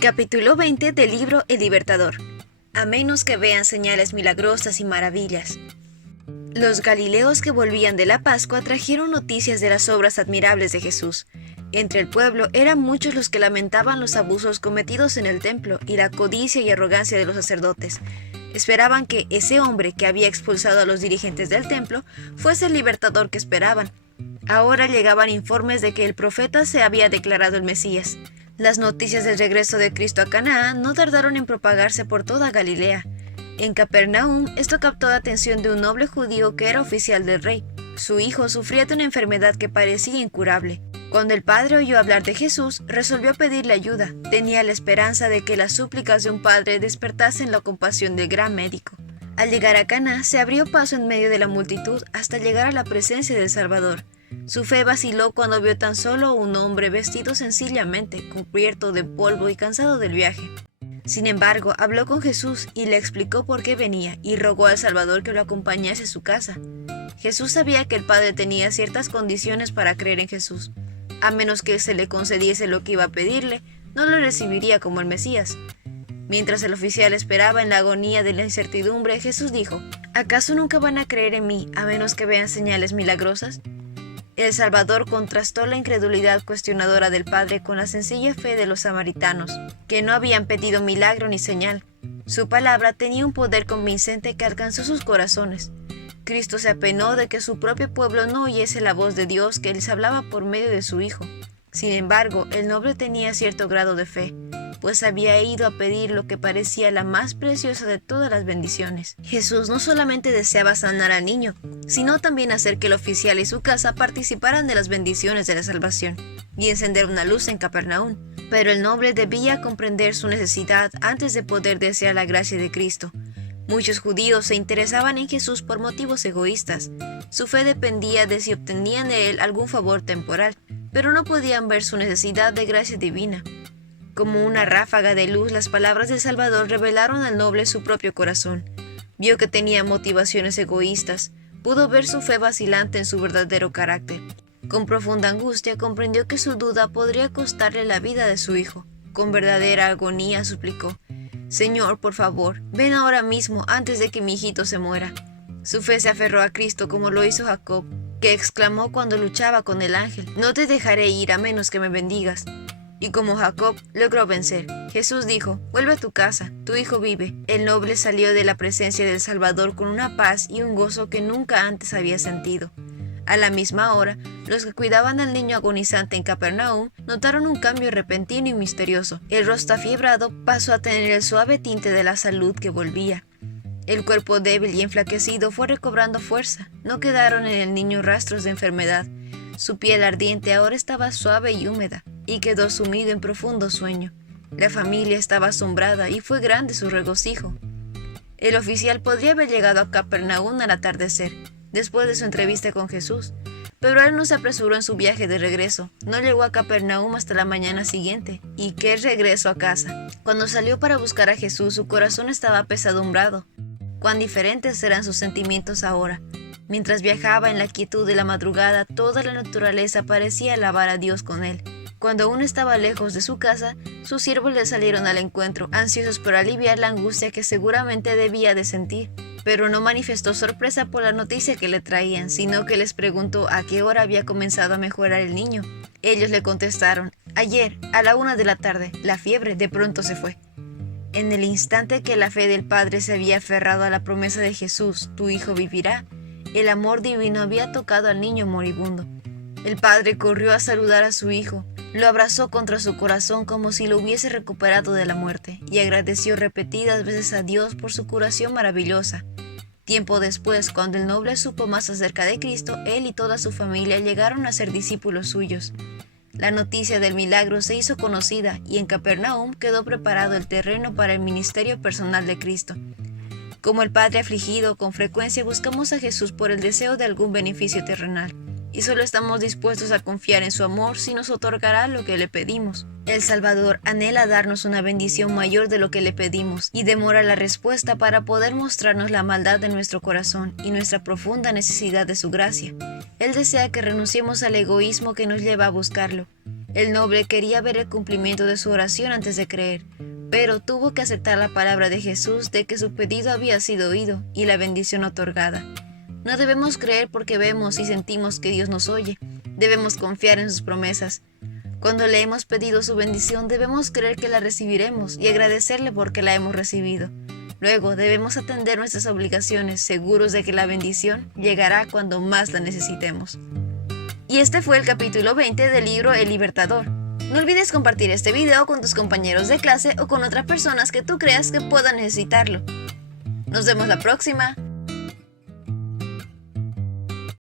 Capítulo 20 del libro El Libertador. A menos que vean señales milagrosas y maravillas. Los galileos que volvían de la Pascua trajeron noticias de las obras admirables de Jesús. Entre el pueblo eran muchos los que lamentaban los abusos cometidos en el templo y la codicia y arrogancia de los sacerdotes. Esperaban que ese hombre que había expulsado a los dirigentes del templo fuese el libertador que esperaban. Ahora llegaban informes de que el profeta se había declarado el Mesías. Las noticias del regreso de Cristo a Canaán no tardaron en propagarse por toda Galilea. En Capernaum, esto captó la atención de un noble judío que era oficial del rey. Su hijo sufría de una enfermedad que parecía incurable. Cuando el padre oyó hablar de Jesús, resolvió pedirle ayuda. Tenía la esperanza de que las súplicas de un padre despertasen la compasión del gran médico. Al llegar a Caná, se abrió paso en medio de la multitud hasta llegar a la presencia del Salvador. Su fe vaciló cuando vio tan solo un hombre vestido sencillamente, cubierto de polvo y cansado del viaje. Sin embargo, habló con Jesús y le explicó por qué venía y rogó al Salvador que lo acompañase a su casa. Jesús sabía que el Padre tenía ciertas condiciones para creer en Jesús. A menos que se le concediese lo que iba a pedirle, no lo recibiría como el Mesías. Mientras el oficial esperaba en la agonía de la incertidumbre, Jesús dijo: ¿acaso nunca van a creer en mí a menos que vean señales milagrosas? El Salvador contrastó la incredulidad cuestionadora del Padre con la sencilla fe de los samaritanos, que no habían pedido milagro ni señal. Su palabra tenía un poder convincente que alcanzó sus corazones. Cristo se apenó de que su propio pueblo no oyese la voz de Dios que les hablaba por medio de su Hijo. Sin embargo, el noble tenía cierto grado de fe, pues había ido a pedir lo que parecía la más preciosa de todas las bendiciones. Jesús no solamente deseaba sanar al niño, sino también hacer que el oficial y su casa participaran de las bendiciones de la salvación, y encender una luz en Capernaum. Pero el noble debía comprender su necesidad antes de poder desear la gracia de Cristo. Muchos judíos se interesaban en Jesús por motivos egoístas. Su fe dependía de si obtenían de él algún favor temporal, pero no podían ver su necesidad de gracia divina. Como una ráfaga de luz, las palabras del Salvador revelaron al noble su propio corazón. Vio que tenía motivaciones egoístas, pudo ver su fe vacilante en su verdadero carácter. Con profunda angustia comprendió que su duda podría costarle la vida de su hijo. Con verdadera agonía suplicó: Señor, por favor, ven ahora mismo antes de que mi hijito se muera. Su fe se aferró a Cristo como lo hizo Jacob, que exclamó cuando luchaba con el ángel: no te dejaré ir a menos que me bendigas. Y como Jacob logró vencer, Jesús dijo: vuelve a tu casa, tu hijo vive. El noble salió de la presencia del Salvador con una paz y un gozo que nunca antes había sentido. A la misma hora, los que cuidaban al niño agonizante en Capernaum notaron un cambio repentino y misterioso. El rostro afiebrado pasó a tener el suave tinte de la salud que volvía. El cuerpo débil y enflaquecido fue recobrando fuerza. No quedaron en el niño rastros de enfermedad. Su piel ardiente ahora estaba suave y húmeda, y quedó sumido en profundo sueño. La familia estaba asombrada y fue grande su regocijo. El oficial podría haber llegado a Capernaum al atardecer, después de su entrevista con Jesús, pero él no se apresuró en su viaje de regreso. No llegó a Capernaum hasta la mañana siguiente. ¿Y qué regreso a casa? Cuando salió para buscar a Jesús, su corazón estaba apesadumbrado. Cuán diferentes eran sus sentimientos ahora. Mientras viajaba en la quietud de la madrugada, toda la naturaleza parecía alabar a Dios con él. Cuando aún estaba lejos de su casa, sus siervos le salieron al encuentro, ansiosos por aliviar la angustia que seguramente debía de sentir. Pero no manifestó sorpresa por la noticia que le traían, sino que les preguntó a qué hora había comenzado a mejorar el niño. Ellos le contestaron: ayer, a la 1 de la tarde, la fiebre de pronto se fue. En el instante que la fe del Padre se había aferrado a la promesa de Jesús: tu hijo vivirá, el amor divino había tocado al niño moribundo. El padre corrió a saludar a su hijo, lo abrazó contra su corazón como si lo hubiese recuperado de la muerte, y agradeció repetidas veces a Dios por su curación maravillosa. Tiempo después, cuando el noble supo más acerca de Cristo, él y toda su familia llegaron a ser discípulos suyos. La noticia del milagro se hizo conocida, y en Capernaum quedó preparado el terreno para el ministerio personal de Cristo. Como el Padre afligido, con frecuencia buscamos a Jesús por el deseo de algún beneficio terrenal, y solo estamos dispuestos a confiar en su amor si nos otorgará lo que le pedimos. El Salvador anhela darnos una bendición mayor de lo que le pedimos, y demora la respuesta para poder mostrarnos la maldad de nuestro corazón y nuestra profunda necesidad de su gracia. Él desea que renunciemos al egoísmo que nos lleva a buscarlo. El noble quería ver el cumplimiento de su oración antes de creer, pero tuvo que aceptar la palabra de Jesús de que su pedido había sido oído y la bendición otorgada. No debemos creer porque vemos y sentimos que Dios nos oye. Debemos confiar en sus promesas. Cuando le hemos pedido su bendición, debemos creer que la recibiremos y agradecerle porque la hemos recibido. Luego debemos atender nuestras obligaciones, seguros de que la bendición llegará cuando más la necesitemos. Y este fue el capítulo 20 del libro El Libertador. No olvides compartir este video con tus compañeros de clase o con otras personas que tú creas que puedan necesitarlo. Nos vemos la próxima.